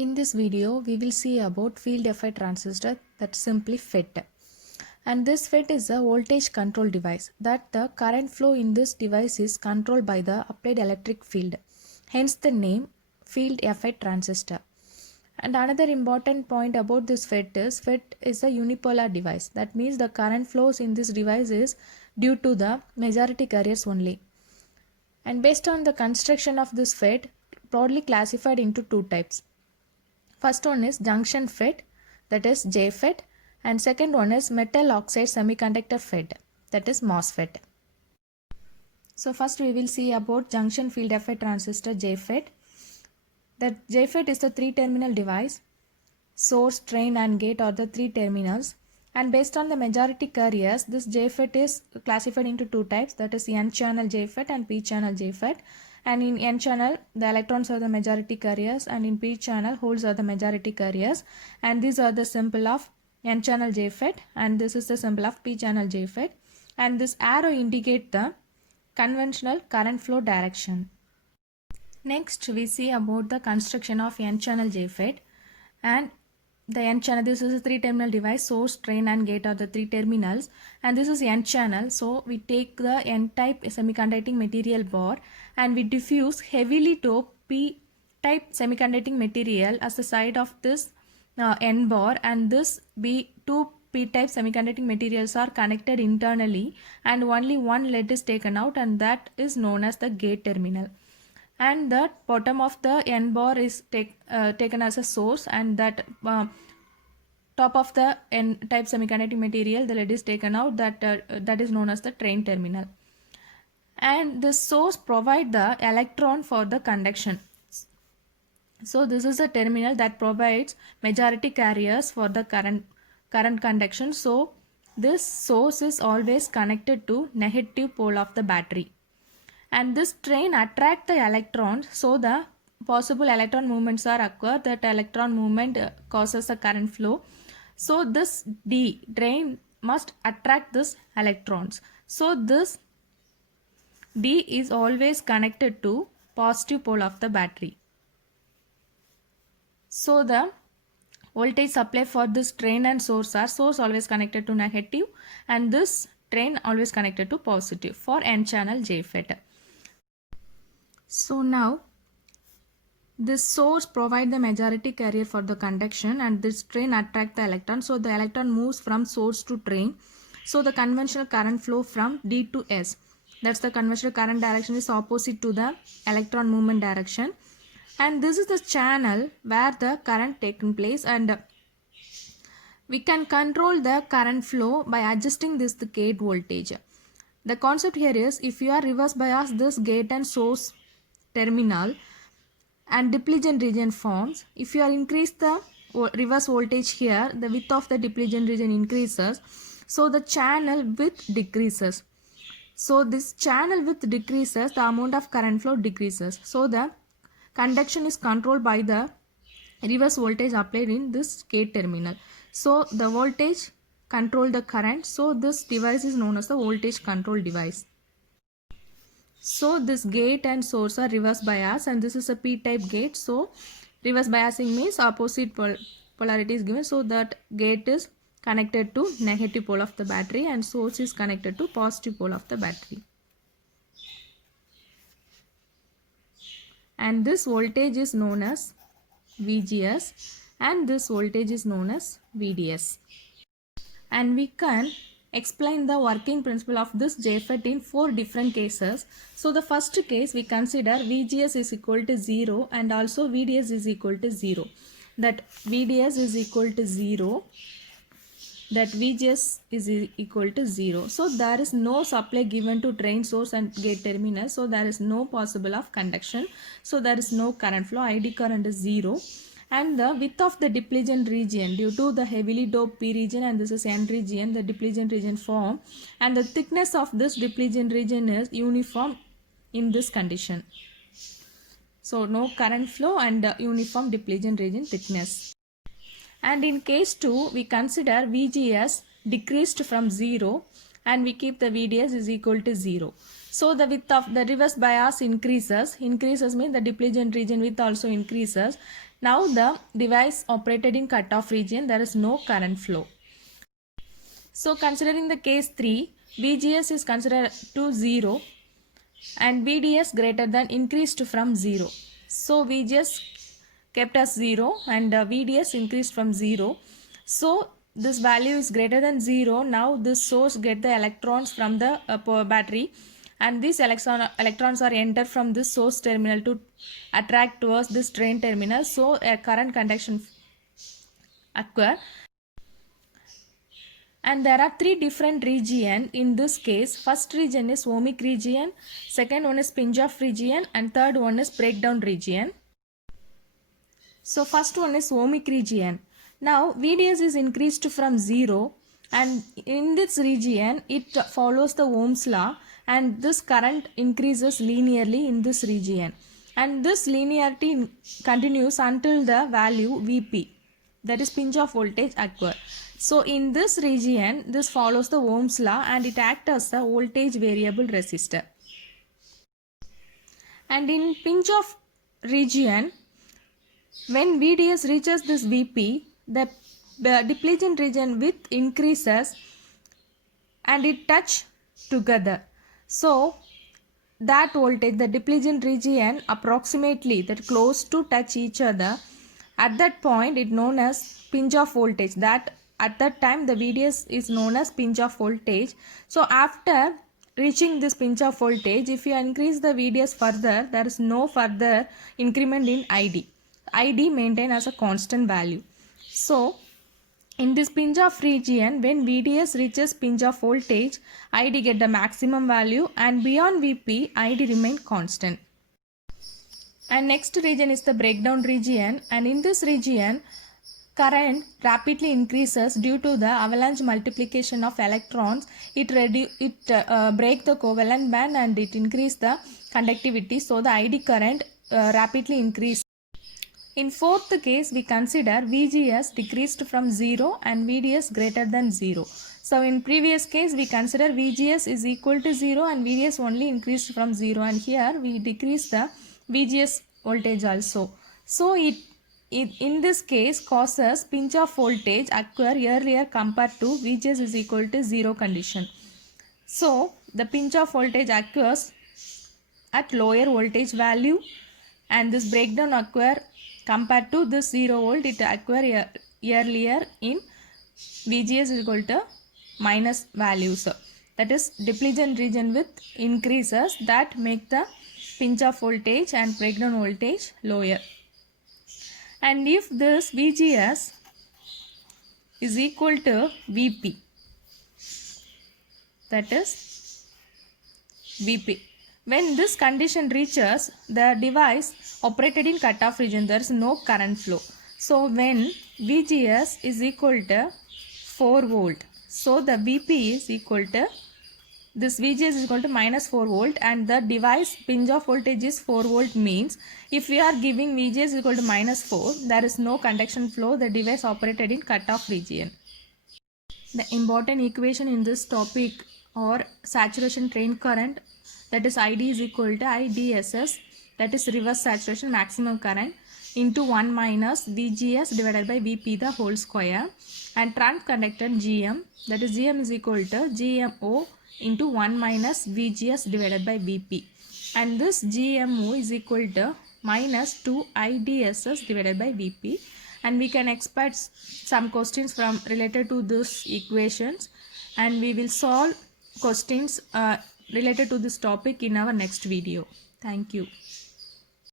In this video, we will see about field effect transistor, that's simply FET. And this FET is a voltage control device that the current flow in this device is controlled by the applied electric field. Hence the name field effect transistor. And another important point about this FET is a unipolar device. That means the current flows in this device is due to the majority carriers only. And based on the construction of this FET, broadly classified into two types. First one is junction FET, that is Jfet, and second one is metal oxide semiconductor FET, that is MOSFET. So first we will see about junction field effect transistor Jfet. That Jfet is the three-terminal device. Source, drain and gate are the three terminals. And based on the majority carriers, this Jfet is classified into two types, that is N-channel Jfet and P-channel Jfet. And in N-channel, the electrons are the majority carriers, and in P-channel, holes are the majority carriers. And these are the symbol of N-channel Jfet, and this is the symbol of P-channel Jfet. And this arrow indicates the conventional current flow direction. Next, we see about the construction of N-channel Jfet. And the N-channel, this is a three-terminal device. Source, drain and gate are the three terminals. And this is N-channel. So we take the N-type semiconducting material bar and we diffuse heavily doped P-type semiconducting material as the side of this N bar, and this two P-type semiconducting materials are connected internally, and only one lead is taken out, and that is known as the gate terminal. And the bottom of the N bar is taken as a source, and that top of the N-type semiconducting material, the lead is taken out, that is known as the drain terminal. And the source provide the electron for the conduction. So this is a terminal that provides majority carriers for the current conduction. So this source is always connected to negative pole of the battery. And this drain attract the electrons, so the possible electron movements are occur. That electron movement causes a current flow. So this drain must attract this electrons. So this D is always connected to positive pole of the battery. So the voltage supply for this drain and source are always connected to negative, and this drain always connected to positive for N-channel Jfet. So now this source provide the majority carrier for the conduction, and this drain attract the electron. So the electron moves from source to drain. So the conventional current flow from D to S. That's the conventional current direction is opposite to the electron movement direction. And this is the channel where the current taking place, and we can control the current flow by adjusting the gate voltage. The concept here is, if you are reverse bias this gate and source terminal and depletion region forms, if you are increase the reverse voltage here, the width of the depletion region increases, so the channel width decreases. So this channel width decreases, the amount of current flow decreases. So the conduction is controlled by the reverse voltage applied in this gate terminal. So the voltage control the current. So this device is known as the voltage control device. So this gate and source are reverse bias, and this is a P-type gate. So reverse biasing means opposite polarity is given. So that gate is connected to negative pole of the battery, and source is connected to positive pole of the battery. And this voltage is known as VGS, and this voltage is known as VDS. And we can explain the working principle of this Jfet in 4 different cases. So the first case, we consider VGS is equal to 0 and also VDS is equal to 0. That VDS is equal to 0, that VGS is equal to 0. So there is no supply given to drain, source and gate terminal. So there is no possible of conduction. So there is no current flow. ID current is 0. And the width of the depletion region due to the heavily doped P region, and this is N region, the depletion region form, and the thickness of this depletion region is uniform in this condition. So no current flow and uniform depletion region thickness. And in case 2, we consider VGS decreased from 0 and we keep the VDS is equal to 0. So the width of the reverse bias increases means the depletion region width also increases. Now the device operated in cutoff region, there is no current flow. So considering the case 3, VGS is considered to 0 and VDS greater than increased from 0. So VGS kept as 0 and VDS increased from 0. So this value is greater than 0. Now this source get the electrons from the battery, and these electrons are entered from this source terminal to attract towards this drain terminal. So a current conduction occur. And there are three different regions in this case. First region is ohmic region, second one is pinch off region, and third one is breakdown region. So first one is ohmic region. Now VDS is increased from 0, and in this region it follows the Ohm's law, and this current increases linearly in this region, and this linearity continues until the value Vp, that is pinch off voltage, occur. So in this region this follows the Ohm's law and it acts as a voltage variable resistor. And in pinch off region, when VDS reaches this Vp, the depletion region width increases and it touch together. So that voltage, the depletion region approximately that close to touch each other, at that point it known as pinch off voltage. That at that time the VDS is known as pinch off voltage. So after reaching this pinch off voltage, if you increase the VDS further, there is no further increment in ID. ID maintained as a constant value. So in this pinch off region, when VDS reaches pinch off voltage, ID get the maximum value, and beyond Vp, ID remain constant. And next region is the breakdown region, and in this region current rapidly increases due to the avalanche multiplication of electrons. It break the covalent band and it increase the conductivity, so the ID current rapidly increase. In fourth case, we consider VGS decreased from 0 and VDS greater than 0. So in previous case we consider VGS is equal to 0 and VDS only increased from 0, and here we decrease the VGS voltage also. So it in this case causes pinch off voltage occur earlier compared to VGS is equal to 0 condition. So the pinch off voltage occurs at lower voltage value, and this breakdown occur compared to this 0 volt, it occur earlier in VGS is equal to minus values. That is depletion region width increases, that make the pinch off voltage and breakdown voltage lower. And if this VGS is equal to Vp, that is Vp. When this condition reaches, the device operated in cutoff region, there is no current flow. So when VGS is equal to 4 volt, so the Vp is equal to, this VGS is equal to minus 4 volt, and the device pinch off voltage is 4 volt, means if we are giving VGS is equal to minus 4, there is no conduction flow, the device operated in cutoff region. The important equation in this topic or saturation drain current, that is ID is equal to IDSS, that is reverse saturation maximum current, into 1 minus VGS divided by Vp the whole square, and trans conductance GM, that is GM is equal to GMO into 1 minus VGS divided by Vp, and this GMO is equal to minus 2 IDSS divided by Vp. And we can expect some questions from related to these equations, and we will solve questions related to this topic in our next video. Thank you.